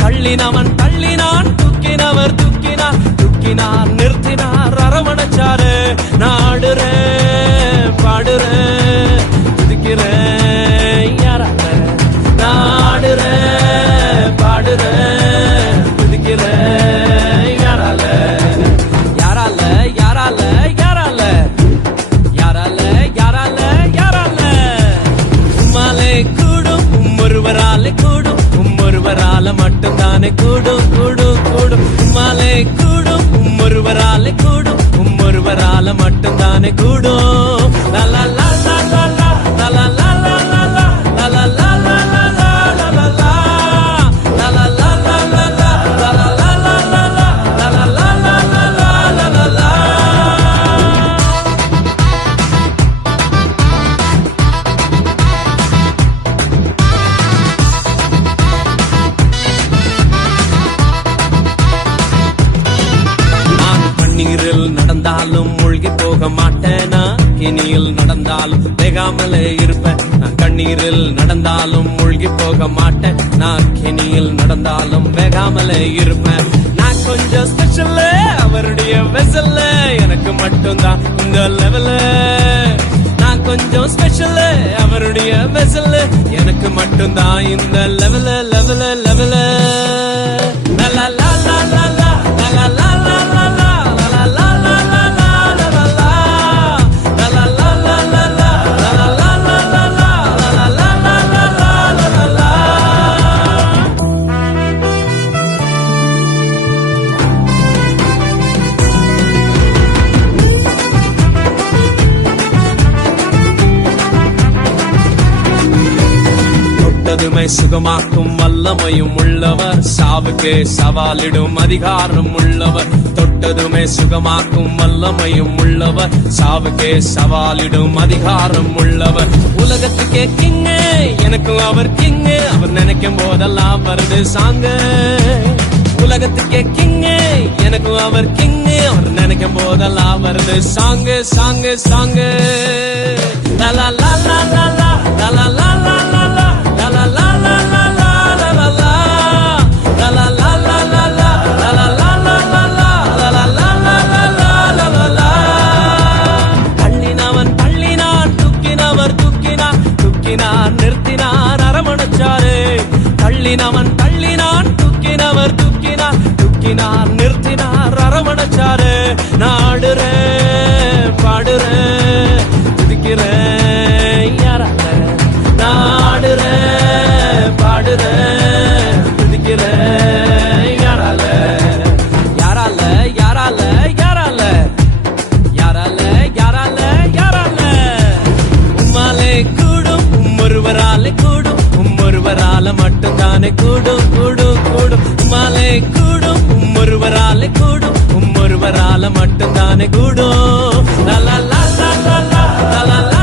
தள்ளினவன் தள்ளினான் துக்கினவர் துக்கினார் துக்கினார் நிறுத்தினார் அரவணைச்சாரு. நாடுறேன் பாடுறேன் துதிக்கிறேன் யாரால, நாடுறேன் பாடுறேன் துதிக்கிறேன் யாரால, யாரால யாரால யாரால யாரால யாரால யாரால. உம்மாலே கூடும் ஒருவராலே கூடும், ஒருவரால மட்டும்தானே கூடும் கூடும் கூடும். உம்மாலே கூடும் ஒருவராலே கூடும், ஒருவரால மட்டும்தானே கூடும். லலா லலா லலா லலா லலா லலா லலா லலா லலா லலா லலா நடந்தாலும் மூழ்கி போக மாட்டேனா, கிணியில் நடந்தாலும் வேகாமலே இருப்பேன். நான் கண்ணீரில் நடந்தாலும் மூழ்கி போக மாட்டேன், நான் கிணியில் நடந்தாலும் வேகாமலே இருப்பேன். நான் கொஞ்சம் ஸ்பெஷல், அவருடைய வெசல்ல எனக்கு மட்டும்தான் இந்த லெவல. நான் கொஞ்சம் ஸ்பெஷல், அவருடைய வெசல்ல எனக்கு மட்டும்தான் இந்த லெவல லெவல லெவல. லலா லலா லலா லலா லலா லலா சுகமாக்கும் வல்லமையும் உள்ளவர், சாவுக்கே சவாலிடும் அதிகாரம் உள்ளவர். தொட்டதுமே சுகமாக்கும் வல்லமையும் உள்ளவர், சாவுக்கே சவாலிடும் அதிகாரம் உள்ளவர். உலகத்துக்கே கிங்கு, எனக்கும் அவர் கிங்கு, அவர் நினைக்கும் போதெல்லாம் வருது சாங்கு. உலகத்துக்கே கிங்கு, எனக்கும் அவர் கிங்கு, அவர் நினைக்கும் போதெல்லாம் வருது சாங்கு சாங்கு சாங்கு. லலா லலா லலா லலா லலா லலா நிறுத்தினார் அரவணைச்சாரு. தள்ளினவன் தள்ளினான் துக்கினவர் துக்கினார் துக்கினார் நிறுத்தினார் அரவணைச்சாரு. நாடுறேன் பாடுறேன் துதிக்கிறேன் யாரால, நாடுறேன் பாடுறேன் துதிக்கிறேன் யாரால, யாரால யாரால யாரால யாரால யாரால யாரால. உம்மாலே கூடும் ஒருவராலே கூடும், ஒருவரால மட்டும்தானே கூடும் கூடும் கூடும். உம்மாலே கூடும் ஒருவராலே கூடும், ஒருவரால மட்டும்தானே கூடும். லலா லலா லலா லலா